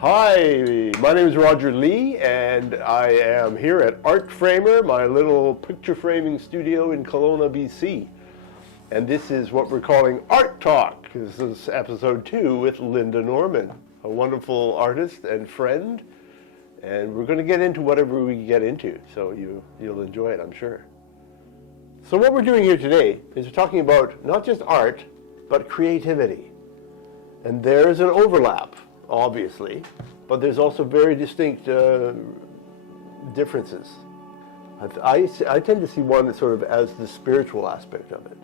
Hi, my name is Roger Lee, and I am here at Art Framer, my little picture framing studio in Kelowna, BC. And this is what we're calling Art Talk. This is episode 2 with Lynda Norman, a wonderful artist and friend. And we're going to get into whatever we get into, so you'll enjoy it, I'm sure. So what we're doing here today is we're talking about not just art, but creativity. And there's an overlap, obviously, but there's also very distinct differences. I tend to see one sort of as the spiritual aspect of it,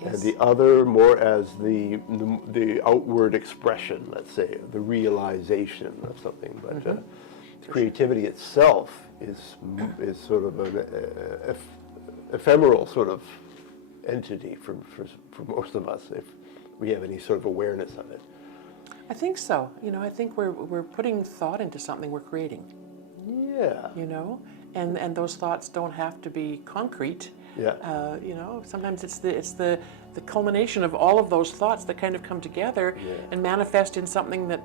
yes, and the other more as the outward expression, let's say, the realization of something. But creativity itself is sort of an ephemeral sort of entity for most of us, if we have any sort of awareness of it. I think so. I think we're putting thought into something we're creating. Yeah. And those thoughts don't have to be concrete. Yeah. Sometimes it's the culmination of all of those thoughts that kind of come together and manifest in something that,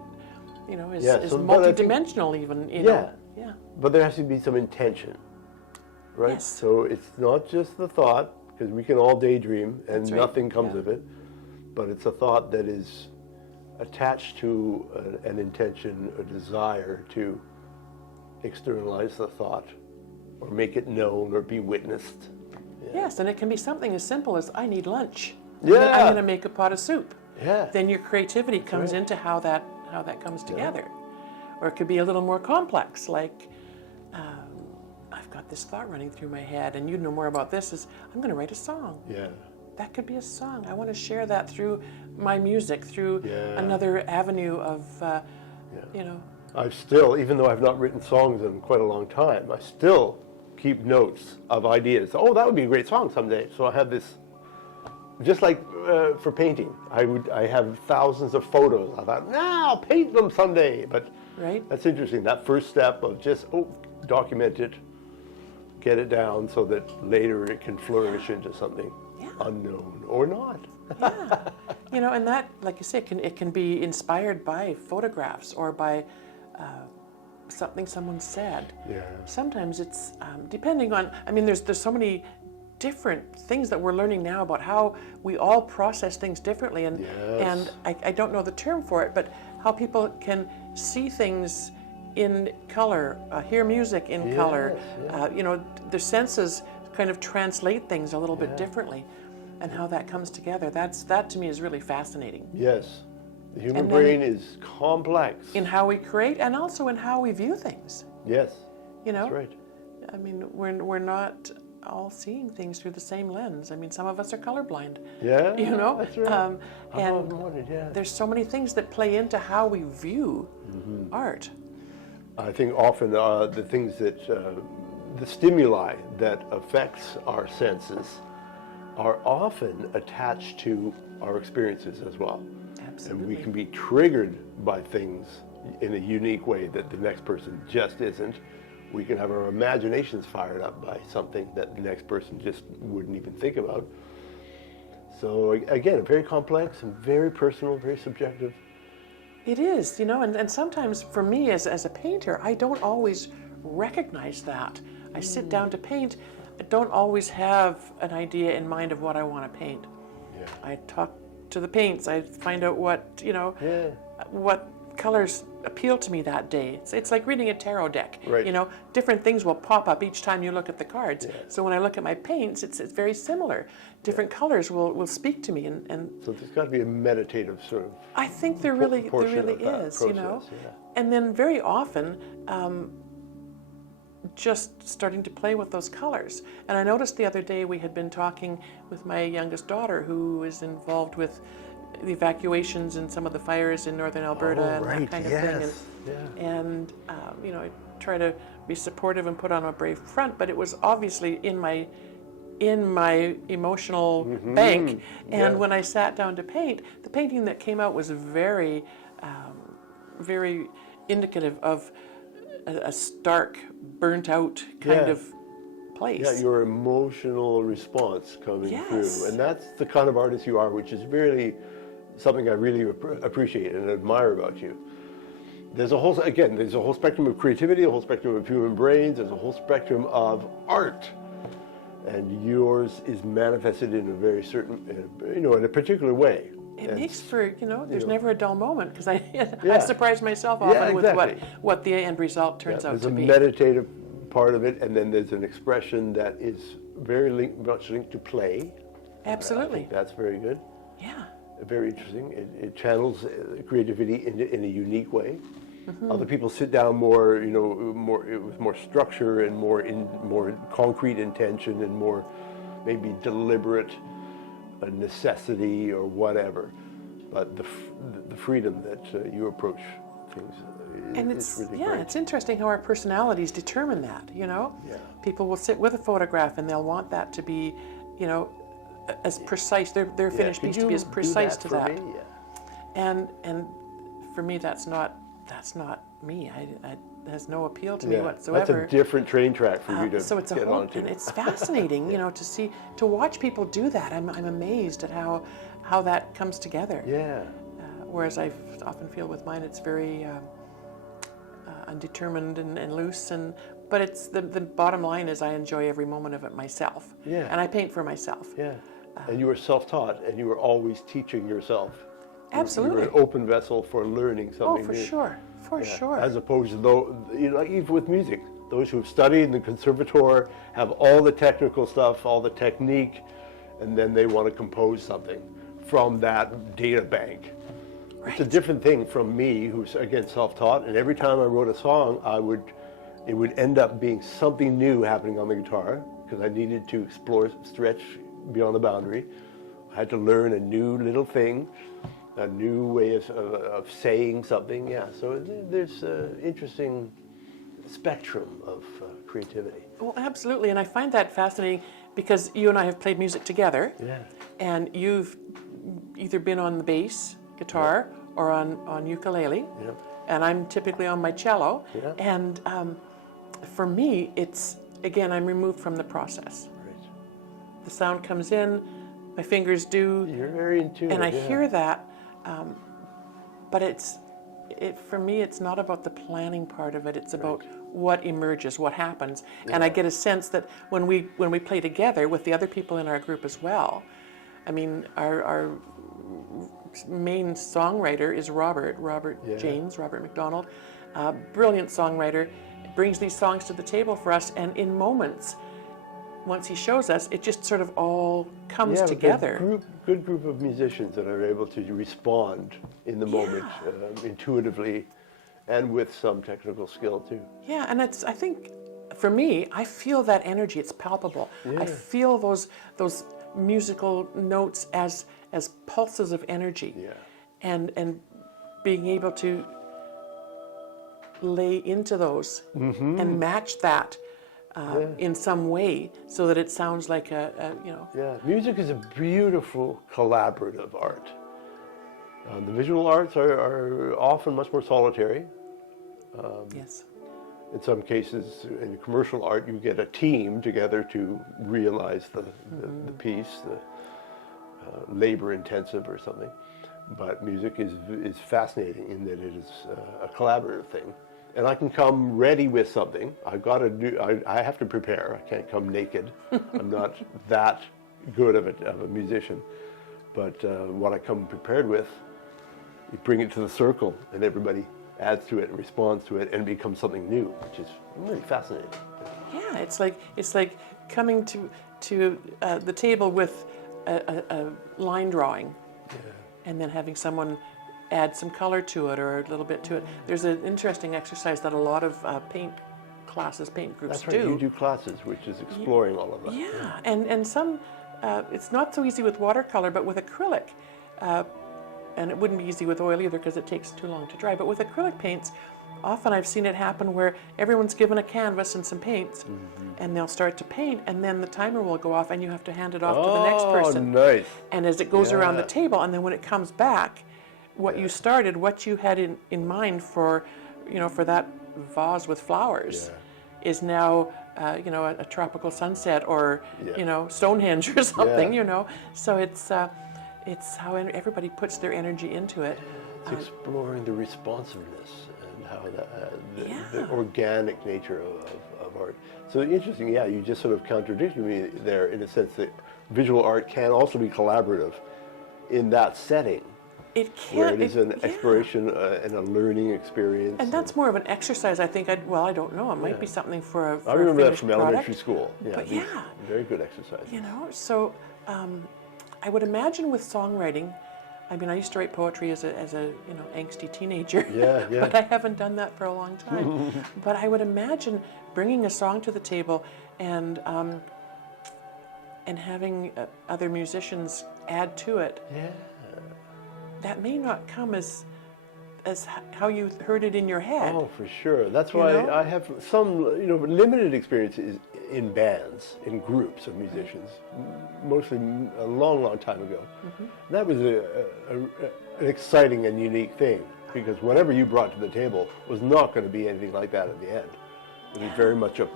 is multidimensional even. Yeah. But there has to be some intention, right? Yes. So it's not just the thought, because we can all daydream and nothing comes of it, but it's a thought that is attached to an intention, a desire to externalize the thought or make it known or be witnessed. Yeah. Yes, and it can be something as simple as, I need lunch. Yeah. I'm going to make a pot of soup. Yeah. Then your creativity comes into how that comes together. Or it could be a little more complex, like I've got this thought running through my head, and you know more about this, is I'm going to write a song. Yeah. That could be a song. I want to share that through my music, through another avenue of, I've still, even though I've not written songs in quite a long time, I still keep notes of ideas. Oh, that would be a great song someday. So I have this, just like for painting, I have thousands of photos. I thought, I'll paint them someday. But that's interesting. That first step of just, document it, get it down so that later it can flourish into something unknown or not. And that, like you say, it can be inspired by photographs or by something someone said. Yeah. Sometimes it's depending on. There's so many different things that we're learning now about how we all process things differently, and I don't know the term for it, but how people can see things in color, hear music in color. Their senses kind of translate things a little bit differently, and how that comes together. That to me is really fascinating. Yes, the human brain is complex in how we create and also in how we view things. Yes, that's right. We're not all seeing things through the same lens. Some of us are colorblind. Yeah, that's right. There's so many things that play into how we view art. I think often the things that, the stimuli that affects our senses are often attached to our experiences as well. Absolutely. And we can be triggered by things in a unique way that the next person just isn't. We can have our imaginations fired up by something that the next person just wouldn't even think about. So again, very complex and very personal, very subjective. It is, and sometimes for me as a painter, I don't always recognize that. I sit down to paint, I don't always have an idea in mind of what I want to paint. Yeah. I talk to the paints, I find out what colors appeal to me that day. It's like reading a tarot deck. Right. Different things will pop up each time you look at the cards. Yeah. So when I look at my paints, it's very similar. Different colors will speak to me, and so there's got to be a meditative sort of. I think there really is, process, And then very often, just starting to play with those colors. And I noticed the other day we had been talking with my youngest daughter, who is involved with the evacuations and some of the fires in northern Alberta and that kind of thing. And I try to be supportive and put on a brave front, but it was obviously in my emotional bank. And when I sat down to paint, the painting that came out was very, very indicative of a stark, burnt out kind of place. Yeah, your emotional response coming through. And that's the kind of artist you are, which is really something I really appreciate and admire about you. there's a whole spectrum of creativity, a whole spectrum of human brains, there's a whole spectrum of art. And yours is manifested in a very certain, in a particular way. It makes for, there's never a dull moment, because I surprise myself often with what the end result turns out to be. There's a meditative part of it, and then there's an expression that is very much linked to play. Absolutely. I think that's very good. Yeah. Very interesting. It channels creativity in a unique way. Other people sit down more with more structure and more concrete intention and more maybe deliberate necessity or whatever. But the freedom that you approach things is really great. It's interesting how our personalities determine that. Yeah. People will sit with a photograph and they'll want that to be, as precise. Their finished piece to be as precise to that. Me? And for me, that's not me. It has no appeal to me whatsoever. That's a different train track for you to so it's get onto. And it's fascinating, to watch people do that. I'm amazed at how that comes together. Yeah. Whereas I often feel with mine, it's very undetermined and loose. But it's the bottom line is I enjoy every moment of it myself. Yeah. And I paint for myself. Yeah. And you were self-taught, and you were always teaching yourself. Absolutely. You were an open vessel for learning something new. For sure. As opposed to even with music, those who have studied in the conservatoire have all the technical stuff, all the technique, and then they want to compose something from that data bank. Right. It's a different thing from me, who's again self-taught, and every time I wrote a song, it would end up being something new happening on the guitar, because I needed to stretch beyond the boundary. I had to learn a new little thing, a new way of saying something. Yeah, so there's an interesting spectrum of creativity. Well, absolutely, and I find that fascinating because you and I have played music together. Yeah. And you've either been on the bass guitar or on ukulele. Yeah. And I'm typically on my cello. Yeah. And for me, it's, again, I'm removed from the process. Right. The sound comes in, my fingers do. You're very intuitive. And I hear that, but for me, it's not about the planning part of it. It's about what emerges, what happens. Yeah. And I get a sense that when we play together with the other people in our group as well, I mean, our main songwriter is Robert James, Robert McDonald, brilliant songwriter, brings these songs to the table for us, and in moments, once he shows us, it just sort of all comes together. Good group of musicians that are able to respond in the moment intuitively and with some technical skill too. Yeah, and I think, for me, I feel that energy, it's palpable. Yeah. I feel those musical notes as pulses of energy. Yeah. And being able to lay into those and match that in some way so that it sounds like Yeah, music is a beautiful collaborative art. The visual arts are often much more solitary. Yes. In some cases, in commercial art, you get a team together to realize the piece, the labor-intensive or something. But music is fascinating in that it is a collaborative thing. And I can come ready with something. I have to prepare. I can't come naked. I'm not that good of a musician. But what I come prepared with, you bring it to the circle, and everybody adds to it and responds to it, and becomes something new, which is really fascinating. Yeah, it's like coming to the table with a line drawing, and then having someone add some color to it or a little bit to it. There's an interesting exercise that a lot of paint groups That's right, do. you do classes, which is exploring all of that. Yeah, and some, it's not so easy with watercolor, but with acrylic, and it wouldn't be easy with oil either because it takes too long to dry, but with acrylic paints, often I've seen it happen where everyone's given a canvas and some paints, and they'll start to paint, and then the timer will go off, and you have to hand it off to the next person. Oh, nice. And as it goes around the table, and then when it comes back, what you started, what you had in mind for that vase with flowers, is now a tropical sunset or Stonehenge or something. So it's how everybody puts their energy into it. It's exploring the responsiveness and the organic nature of art. So interesting, yeah, you just sort of contradicted me there in a sense that visual art can also be collaborative in that setting. It can. Where it is an exploration and a learning experience. And that's more of an exercise, I think. I don't know. It might be something for I remember a that from elementary school. Yeah, but very good exercise. You know, so I would imagine with songwriting, I mean, I used to write poetry as a angsty teenager. Yeah, yeah. But I haven't done that for a long time. But I would imagine bringing a song to the table and having other musicians add to it. Yeah. That may not come as how you heard it in your head. Oh, for sure. That's why I have some, limited experiences in bands, in groups of musicians, mostly a long, long time ago. That was an exciting and unique thing, because whatever you brought to the table was not going to be anything like that at the end. It was very much a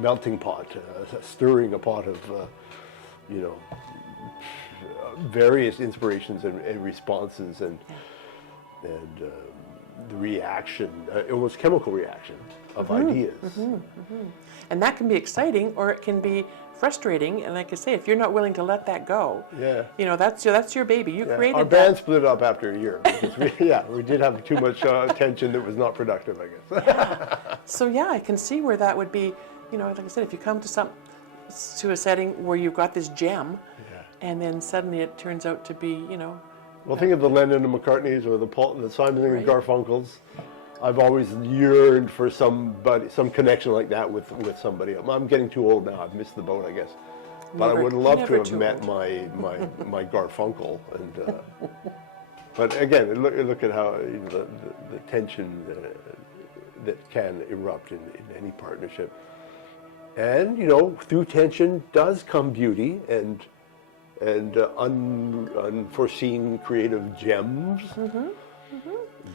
melting pot, stirring a pot of, various inspirations and responses and the reaction, almost chemical reaction of ideas. And that can be exciting, or it can be frustrating. And like I say, if you're not willing to let that go, that's your baby. You created our that. band split up after a year because we did have too much tension that was not productive, I guess. So I can see where that would be. Like I said, if you come to a setting where you've got this gem, and then suddenly it turns out to be, Well, think of the Lennon and McCartneys or the Simon and Garfunkels. I've always yearned for some connection like that with somebody. I'm getting too old now. I've missed the boat, I guess. But I would love to have met my Garfunkel. And but again, look at how the tension that can erupt in any partnership. And through tension does come beauty and unforeseen creative gems.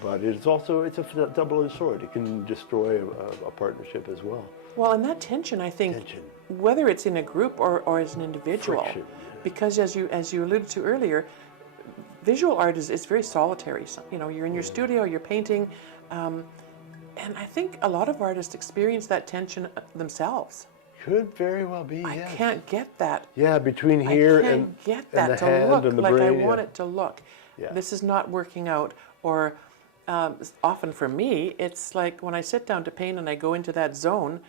But it's a double-edged sword. It can destroy a partnership as well. Well, and that tension, I think, whether it's in a group or as an individual, Friction, because as you alluded to earlier, visual art is very solitary. So, you're in your studio, you're painting, and I think a lot of artists experience that tension themselves. Could very well be. I can't get that. Yeah, between here and get that the to hand look and the like brain, I want it to look. Yeah. This is not working out. Or often for me, it's like when I sit down to paint and I go into that zone,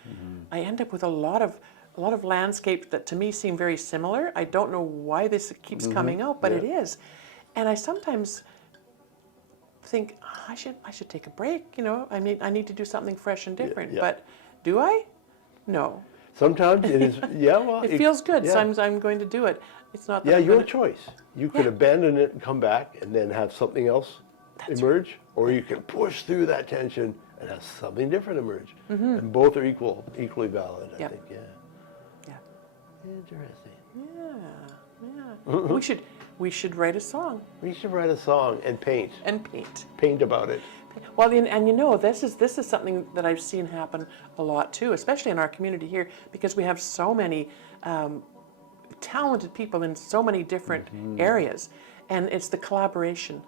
I end up with a lot of landscapes that to me seem very similar. I don't know why this keeps coming out, but it is. And I sometimes think, I should take a break. I need to do something fresh and different. But do I? No. Sometimes it is. Yeah, well, it feels good. So I'm going to do it. It's not. That your choice. You could abandon it and come back, and then have something else emerge, or you can push through that tension and have something different emerge. And both are equally valid. I think. Yeah. Interesting. Yeah. We should write a song. We should write a song and paint. Paint about it. Well, this is something that I've seen happen a lot too, especially in our community here, because we have so many talented people in so many different areas, and it's the collaboration.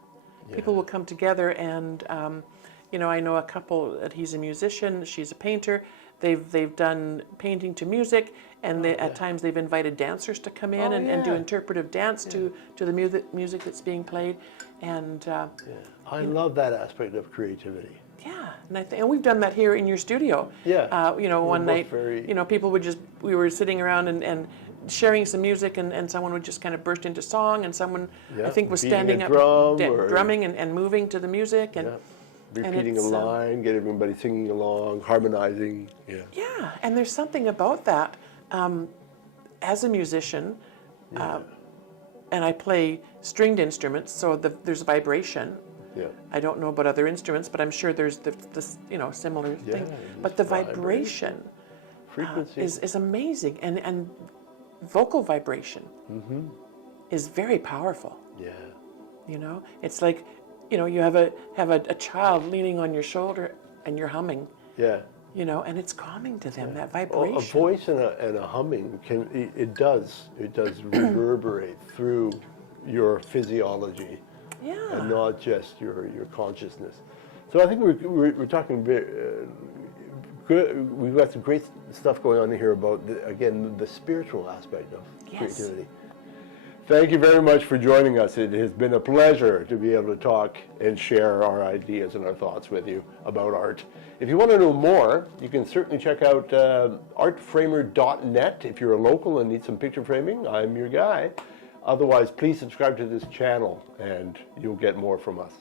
People will come together, and I know a couple that he's a musician, she's a painter. They've done painting to music, and at times they've invited dancers to come in and do interpretive dance to the music that's being played, and I love that aspect of creativity. Yeah, and we've done that here in your studio. Yeah. One night, people we were sitting around and sharing some music, and someone would just kind of burst into song, and someone I think was standing up, drumming and moving to the music, and repeating a line, get everybody singing along, harmonizing. Yeah, and there's something about that. As a musician, and I play stringed instruments, so there's vibration. Yeah. I don't know about other instruments, but I'm sure there's this similar thing. But the vibration frequency is amazing, and vocal vibration is very powerful. Yeah. It's like you have a child leaning on your shoulder and you're humming. Yeah. And it's calming to them, that vibration. A voice and a humming it does reverberate through your physiology. Yeah. And not just your consciousness. So I think we're talking good. We've got some great stuff going on here about, again, the spiritual aspect of creativity. Thank you very much for joining us. It has been a pleasure to be able to talk and share our ideas and our thoughts with you about art. If you want to know more, you can certainly check out artframer.net. If you're a local and need some picture framing, I'm your guy. Otherwise, please subscribe to this channel and you'll get more from us.